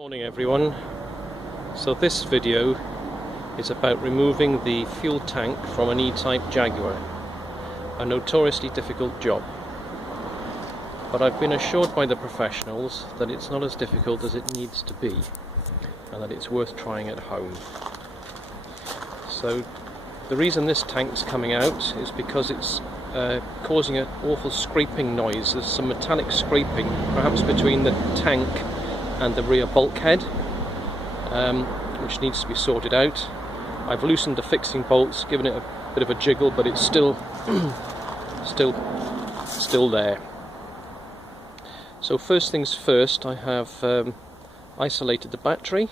Morning everyone. So this video is about removing the fuel tank from an E-Type Jaguar, a notoriously difficult job, but I've been assured by the professionals that it's not as difficult as it needs to be and that it's worth trying at home. So the reason this tank's coming out is because it's causing an awful scraping noise. There's some metallic scraping, perhaps between the tank and the rear bulkhead, which needs to be sorted out. I've loosened the fixing bolts, given it a bit of a jiggle, but it's still there. So first things first, I have isolated the battery,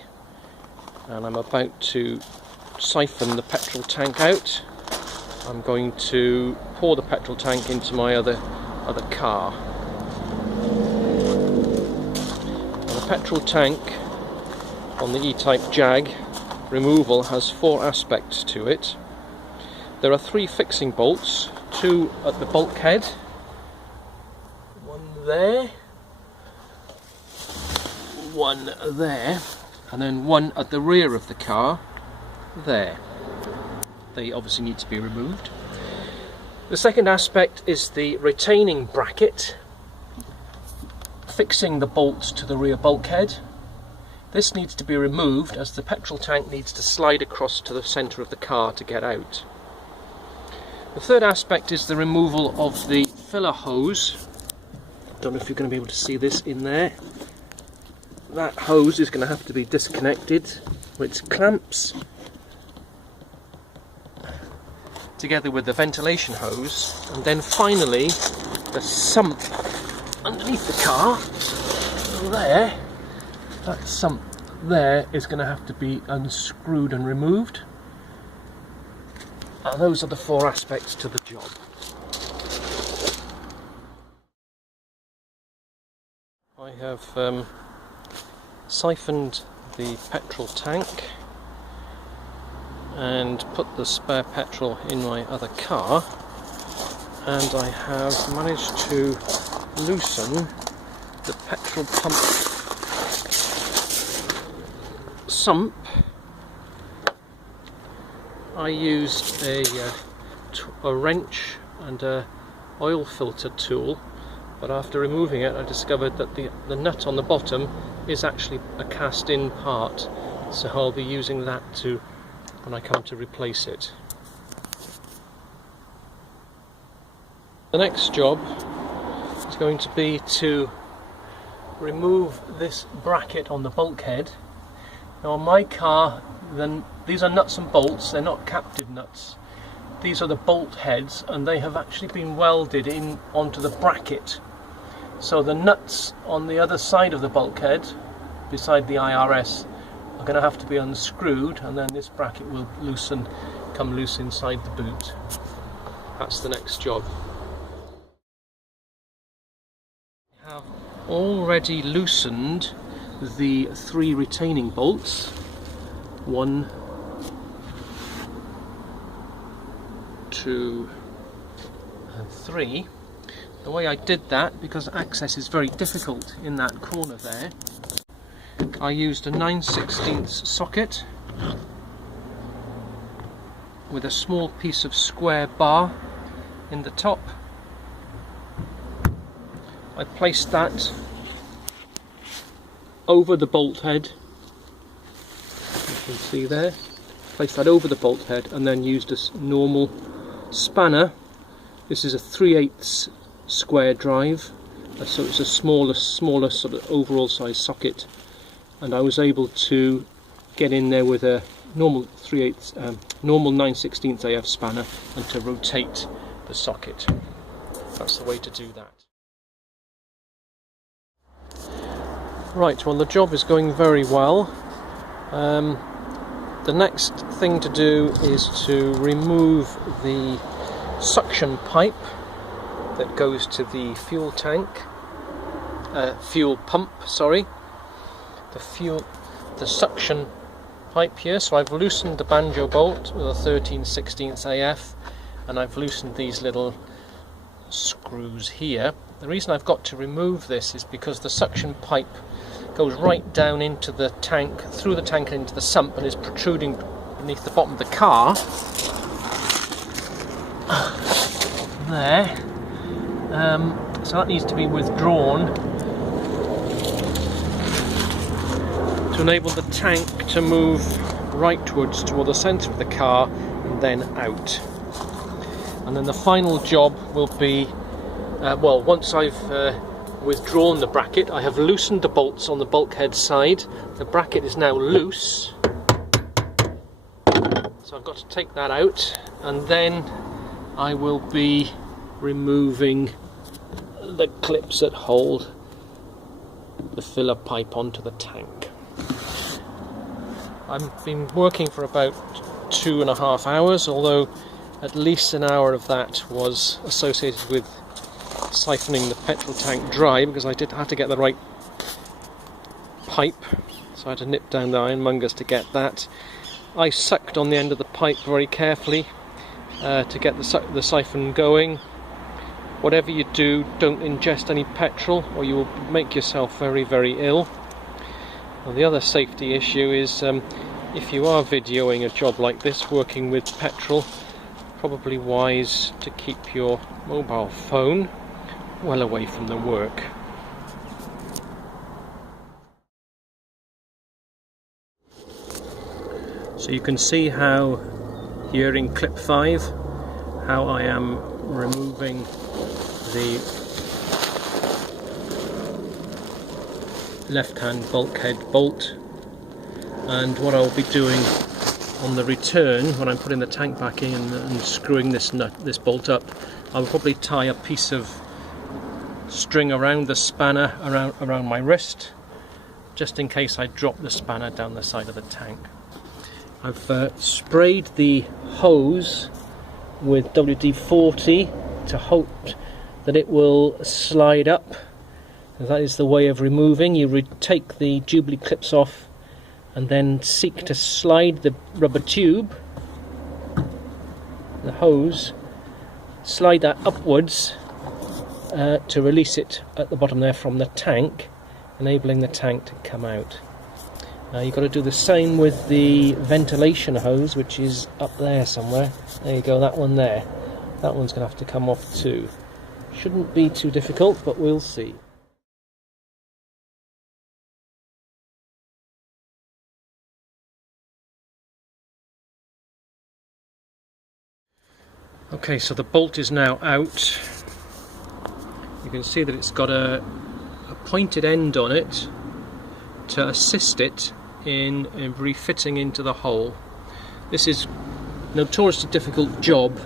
and I'm about to siphon the petrol tank out. I'm going to pour the petrol tank into my other car. The petrol tank on the E-Type Jag removal has four aspects to it. There are three fixing bolts, two at the bulkhead, one there, one there, and then one at the rear of the car, there. They obviously need to be removed. The second aspect is the retaining bracket fixing the bolts to the rear bulkhead. This needs to be removed as the petrol tank needs to slide across to the centre of the car to get out. The third aspect is the removal of the filler hose. Don't know if you're going to be able to see this in there. That hose is going to have to be disconnected with its clamps, together with the ventilation hose, and then finally the sump underneath the car there. That sump there is going to have to be unscrewed and removed, and those are the four aspects to the job. I have siphoned the petrol tank and put the spare petrol in my other car, and I have managed to loosen the petrol pump sump. I used a wrench and a oil filter tool, but after removing it I discovered that the nut on the bottom is actually a cast-in part, so I'll be using that when I come to replace it. The next job is going to be to remove this bracket on the bulkhead. Now on my car, then these are nuts and bolts, they're not captive nuts. These are the bolt heads, and they have actually been welded in onto the bracket. So the nuts on the other side of the bulkhead, beside the IRS, are going to have to be unscrewed, and then this bracket will come loose inside the boot. That's the next job. I have already loosened the three retaining bolts, 1, 2 and 3. The way I did that, because access is very difficult in that corner there, I used a 9/16 socket with a small piece of square bar in the top. I placed that over the bolt head, you can see there, placed that over the bolt head, and then used a normal spanner. This is a 3/8 square drive, so it's a smaller sort of overall size socket, and I was able to get in there with a normal 9/16 AF spanner and to rotate the socket. That's the way to do that. Right, well, the job is going very well. The next thing to do is to remove the suction pipe that goes to the fuel tank, fuel pump, sorry. The suction pipe here. So I've loosened the banjo bolt with a 13/16 AF, and I've loosened these little screws here. The reason I've got to remove this is because the suction pipe goes right down into the tank, through the tank and into the sump, and is protruding beneath the bottom of the car. There. So that needs to be withdrawn to enable the tank to move rightwards toward the centre of the car and then out. And then the final job will be, well, once I've withdrawn the bracket, I have loosened the bolts on the bulkhead side. The bracket is now loose, so I've got to take that out, and then I will be removing the clips that hold the filler pipe onto the tank. I've been working for about 2.5 hours, although at least an hour of that was associated with siphoning the petrol tank dry, because I did have to get the right pipe, so I had to nip down the ironmongers to get that. I sucked on the end of the pipe very carefully to get the siphon going. Whatever you do, don't ingest any petrol or you will make yourself very, very ill. Well, the other safety issue is if you are videoing a job like this working with petrol, probably wise to keep your mobile phone well away from the work. So you can see how here in clip 5 how I am removing the left-hand bulkhead bolt, and what I'll be doing on the return when I'm putting the tank back in and screwing this bolt up, I'll probably tie a piece of string around the spanner around my wrist, just in case I drop the spanner down the side of the tank. I've sprayed the hose with WD-40 to hope that it will slide up. That is the way of removing. You take the Jubilee clips off and then seek to slide the rubber tube, the hose, slide that upwards to release it at the bottom there from the tank, enabling the tank to come out. You've got to do the same with the ventilation hose, which is up there somewhere. There you go, that one there. That one's going to have to come off too. Shouldn't be too difficult, but we'll see. Okay, so the bolt is now out. You can see that it's got a pointed end on it to assist it in refitting into the hole. This is a notoriously difficult job,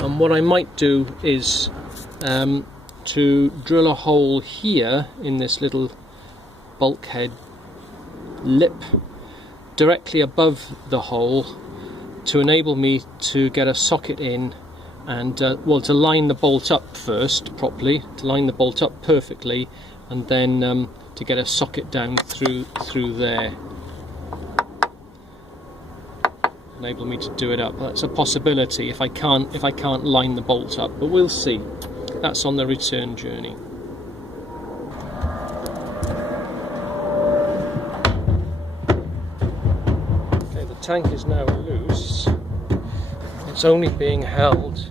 and what I might do is to drill a hole here in this little bulkhead lip directly above the hole to enable me to get a socket in and well, to line the bolt up first properly, to line the bolt up perfectly, and then to get a socket down through there, enable me to do it up. That's a possibility if I can't line the bolt up, but we'll see. That's on the return journey. Okay, the tank is now loose. It's only being held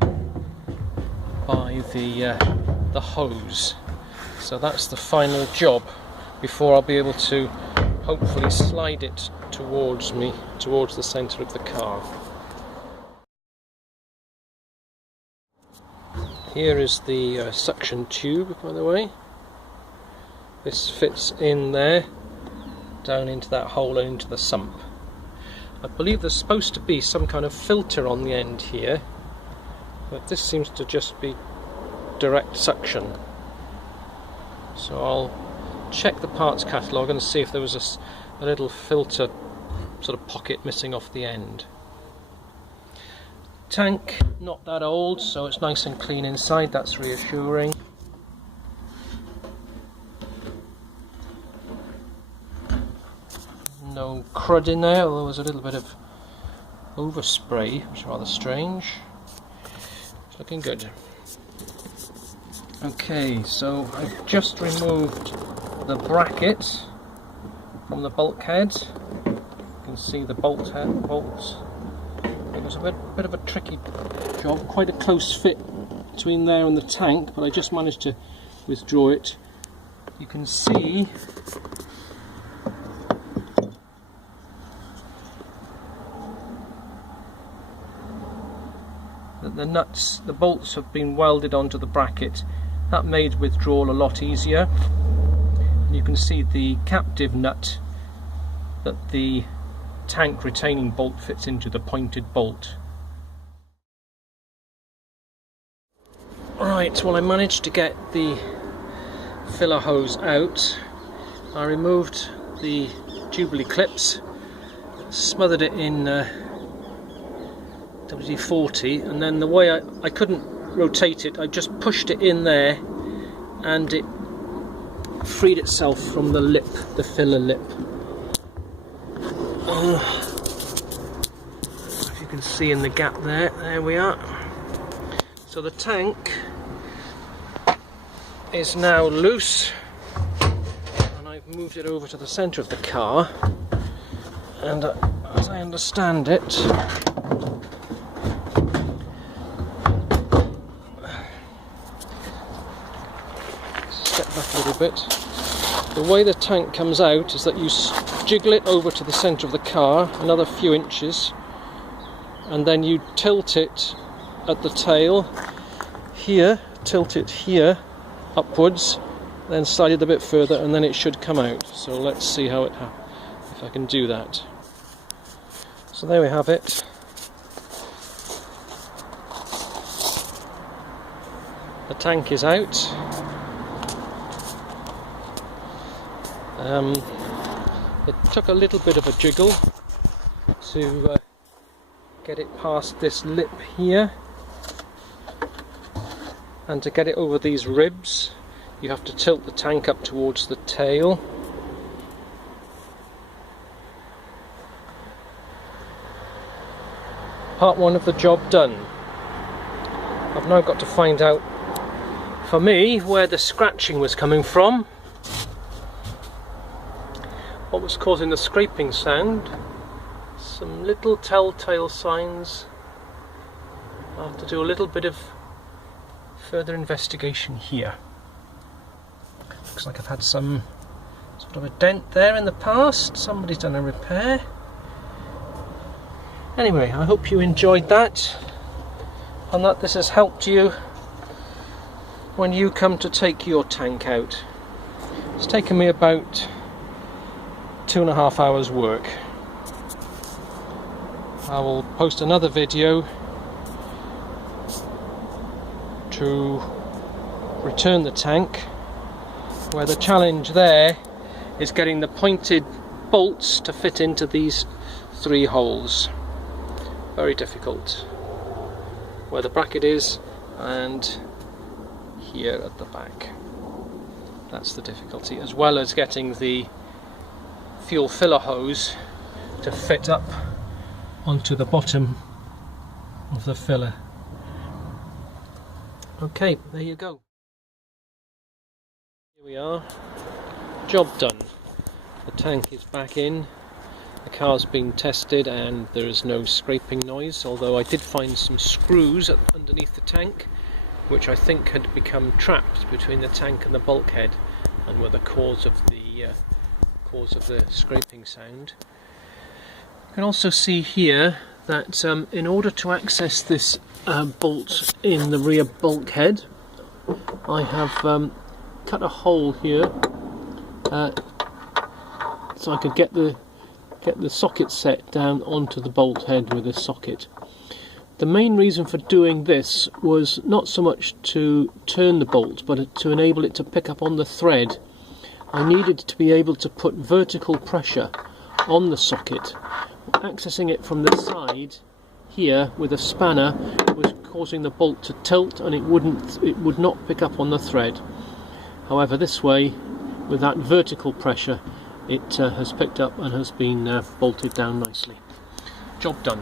by the hose. So that's the final job before I'll be able to hopefully slide it towards me, towards the centre of the car. Here is the suction tube, by the way. This fits in there, down into that hole and into the sump. I believe there's supposed to be some kind of filter on the end here, but this seems to just be direct suction. So I'll check the parts catalogue and see if there was a little filter sort of pocket missing off the end. Tank, not that old, so it's nice and clean inside, that's reassuring. No crud in there, although there was a little bit of overspray, which is rather strange. It's looking good. Okay, so I've just removed the bracket from the bulkhead. You can see the bolts. It was a bit of a tricky job, quite a close fit between there and the tank, but I just managed to withdraw it. You can see that the nuts, the bolts have been welded onto the bracket. That made withdrawal a lot easier. And you can see the captive nut that the tank retaining bolt fits into, the pointed bolt. Right, well, I managed to get the filler hose out. I removed the Jubilee clips, smothered it in WD-40, and then the way I couldn't rotate it, I just pushed it in there and it freed itself from the lip, the filler lip. If you can see in the gap there we are. So the tank is now loose, and I've moved it over to the centre of the car, and as I understand it, step back a little bit, the way the tank comes out is that you jiggle it over to the centre of the car another few inches, and then you tilt it at the tail here, tilt it here upwards, then slide it a bit further, and then it should come out. So let's see how it if I can do that. So there we have it. The tank is out. It took a little bit of a jiggle to get it past this lip here, and to get it over these ribs you have to tilt the tank up towards the tail. Part one of the job done. I've now got to find out, for me, where the scratching was coming from, what was causing the scraping sound, some little telltale signs. I'll have to do a little bit of further investigation here. Looks like I've had some sort of a dent there in the past. Somebody's done a repair. Anyway, I hope you enjoyed that, and that this has helped you when you come to take your tank out. It's taken me about 2.5 hours work. I will post another video to return the tank, where the challenge there is getting the pointed bolts to fit into these 3 holes. Very difficult. Where the bracket is and here at the back. That's the difficulty, as well as getting the fuel filler hose to fit up onto the bottom of the filler. Okay, there you go. Here we are. Job done. The tank is back in. The car's been tested and there is no scraping noise, although I did find some screws underneath the tank which I think had become trapped between the tank and the bulkhead and were the cause of the scraping sound. You can also see here that in order to access this bolt in the rear bulkhead, I have cut a hole here so I could get the socket set down onto the bolt head with a socket. The main reason for doing this was not so much to turn the bolt, but to enable it to pick up on the thread. I needed to be able to put vertical pressure on the socket. Accessing it from the side here with a spanner was causing the bolt to tilt, and it would not pick up on the thread. However, this way, with that vertical pressure, it has picked up and has been bolted down nicely. Job done.